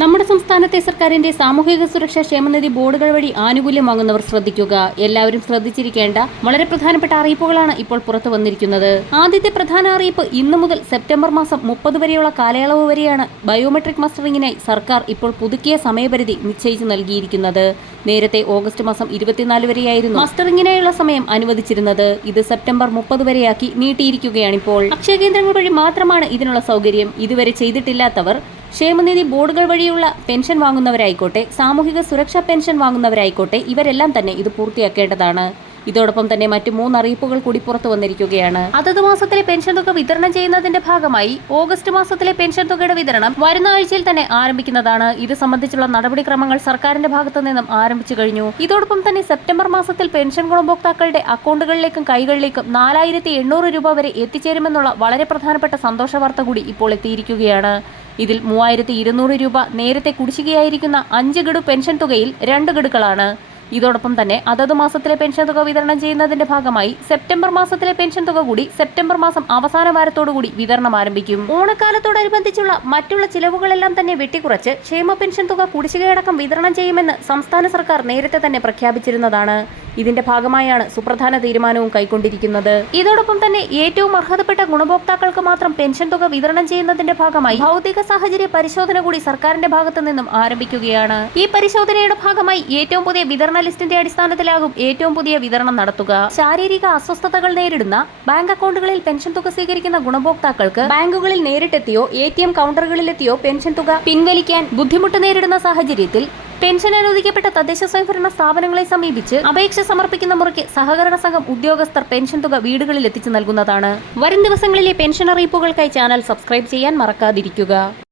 നമ്മുടെ സംസ്ഥാനത്തെ സർക്കാരിന്റെ സാമൂഹിക സുരക്ഷാ ക്ഷേമനിധി ബോർഡുകൾ വഴി ആനുകൂല്യം വാങ്ങുന്നവർ ശ്രദ്ധിക്കുക. എല്ലാവരും ശ്രദ്ധിച്ചിരിക്കേണ്ട വളരെ പ്രധാനപ്പെട്ട അറിയിപ്പുകളാണ് ഇപ്പോൾ പുറത്തു വന്നിരിക്കുന്നത്. ആദ്യത്തെ പ്രധാന അറിയിപ്പ് ഇന്നു മുതൽ സെപ്റ്റംബർ മാസം മുപ്പത് വരെയുള്ള കാലയളവ് വരെയാണ് ബയോമെട്രിക് മസ്റ്ററിംഗിനായി സർക്കാർ ഇപ്പോൾ പുതുക്കിയ സമയപരിധി നിശ്ചയിച്ചു നൽകിയിരിക്കുന്നത്. നേരത്തെ ഓഗസ്റ്റ് മാസം ഇരുപത്തിനാല് വരെയായിരുന്നു മസ്റ്ററിംഗിനായുള്ള സമയം അനുവദിച്ചിരുന്നത്. ഇത് സെപ്റ്റംബർ മുപ്പത് വരെയാക്കി നീട്ടിയിരിക്കുകയാണിപ്പോൾ. അക്ഷയ കേന്ദ്രങ്ങൾ വഴി മാത്രമാണ് ഇതിനുള്ള സൗകര്യം. ഇതുവരെ ചെയ്തിട്ടില്ലാത്തവർ ക്ഷേമനിധി ബോർഡുകൾ വഴിയുള്ള പെൻഷൻ വാങ്ങുന്നവരായിക്കോട്ടെ സാമൂഹിക സുരക്ഷാ പെൻഷൻ വാങ്ങുന്നവരായിക്കോട്ടെ ഇവരെല്ലാം തന്നെ ഇത് പൂർത്തിയാക്കേണ്ടതാണ്. ഇതോടൊപ്പം തന്നെ മറ്റു മൂന്ന് അറിയിപ്പുകൾ കൂടി പുറത്തു വന്നിരിക്കുകയാണ്. അതത് മാസത്തിലെ പെൻഷൻ തുക വിതരണം ചെയ്യുന്നതിന്റെ ഭാഗമായി ഓഗസ്റ്റ് മാസത്തിലെ പെൻഷൻ തുകയുടെ വിതരണം വരുന്ന ആഴ്ചയിൽ തന്നെ ആരംഭിക്കുന്നതാണ്. ഇത് സംബന്ധിച്ചുള്ള നടപടിക്രമങ്ങൾ സർക്കാരിന്റെ ഭാഗത്തു നിന്നും ആരംഭിച്ചു കഴിഞ്ഞു. ഇതോടൊപ്പം തന്നെ സെപ്റ്റംബർ മാസത്തിൽ പെൻഷൻ ഗുണഭോക്താക്കളുടെ അക്കൗണ്ടുകളിലേക്കും കൈകളിലേക്കും നാലായിരത്തി എണ്ണൂറ് രൂപ വരെ എത്തിച്ചേരുമെന്നുള്ള വളരെ പ്രധാനപ്പെട്ട സന്തോഷ വാർത്ത കൂടി ഇപ്പോൾ എത്തിയിരിക്കുകയാണ്. ഇതിൽ മൂവായിരത്തി ഇരുന്നൂറ് രൂപ നേരത്തെ കുടിശ്ശികയായിരിക്കുന്ന അഞ്ച് ഗഡു പെൻഷൻ തുകയിൽ രണ്ട് ഗഡുക്കളാണ്. ഇതോടൊപ്പം തന്നെ അതത് മാസത്തിലെ പെൻഷൻ തുക വിതരണം ചെയ്യുന്നതിന്റെ ഭാഗമായി സെപ്റ്റംബർ മാസത്തിലെ പെൻഷൻ തുക കൂടി സെപ്റ്റംബർ മാസം അവസാന വാരത്തോടുകൂടി വിതരണം ആരംഭിക്കും. ഓണക്കാലത്തോടനുബന്ധിച്ചുള്ള മറ്റുള്ള ചിലവുകളെല്ലാം തന്നെ വെട്ടിക്കുറച്ച് ക്ഷേമ പെൻഷൻ തുക കുടിശ്ശികയടക്കം വിതരണം ചെയ്യുമെന്ന് സംസ്ഥാന സർക്കാർ നേരത്തെ തന്നെ പ്രഖ്യാപിച്ചിരുന്നതാണ്. ഇതിന്റെ ഭാഗമായാണ് സുപ്രധാന തീരുമാനവും കൈക്കൊണ്ടിരിക്കുന്നത്. ഇതോടൊപ്പം തന്നെ ഏറ്റവും അർഹതപ്പെട്ട ഗുണഭോക്താക്കൾക്ക് മാത്രം പെൻഷൻ തുക വിതരണം ചെയ്യുന്നതിന്റെ ഭാഗമായി ഭൗതിക സാഹചര്യ പരിശോധന കൂടി സർക്കാരിന്റെ ഭാഗത്തു നിന്നും ആരംഭിക്കുകയാണ്. ഈ പരിശോധനയുടെ ഭാഗമായി ഏറ്റവും പുതിയ വിതരണ ലിസ്റ്റിന്റെ അടിസ്ഥാനത്തിലാകും ഏറ്റവും പുതിയ വിതരണം നടത്തുക. ശാരീരിക അസ്വസ്ഥതകൾ നേരിടുന്ന ബാങ്ക് അക്കൗണ്ടുകളിൽ പെൻഷൻ തുക സ്വീകരിക്കുന്ന ഗുണഭോക്താക്കൾക്ക് ബാങ്കുകളിൽ നേരിട്ടെത്തിയോ എ ടി എം കൗണ്ടറുകളിലെത്തിയോ പെൻഷൻ തുക പിൻവലിക്കാൻ ബുദ്ധിമുട്ട് നേരിടുന്ന സാഹചര്യത്തിൽ പെൻഷൻ അനുവദിക്കപ്പെട്ട തദ്ദേശ സ്വയംഭരണ സ്ഥാപനങ്ങളെ സമീപിച്ച് അപേക്ഷ സമർപ്പിക്കുന്ന മുറയ്ക്ക് സഹകരണ സംഘം ഉദ്യോഗസ്ഥർ പെൻഷൻ തുക വീടുകളിൽ എത്തിച്ചു നൽകുന്നതാണ്. വരും ദിവസങ്ങളിലെ പെൻഷൻ അറിയിപ്പുകൾക്കായി ചാനൽ സബ്സ്ക്രൈബ് ചെയ്യാൻ മറക്കാതിരിക്കുക.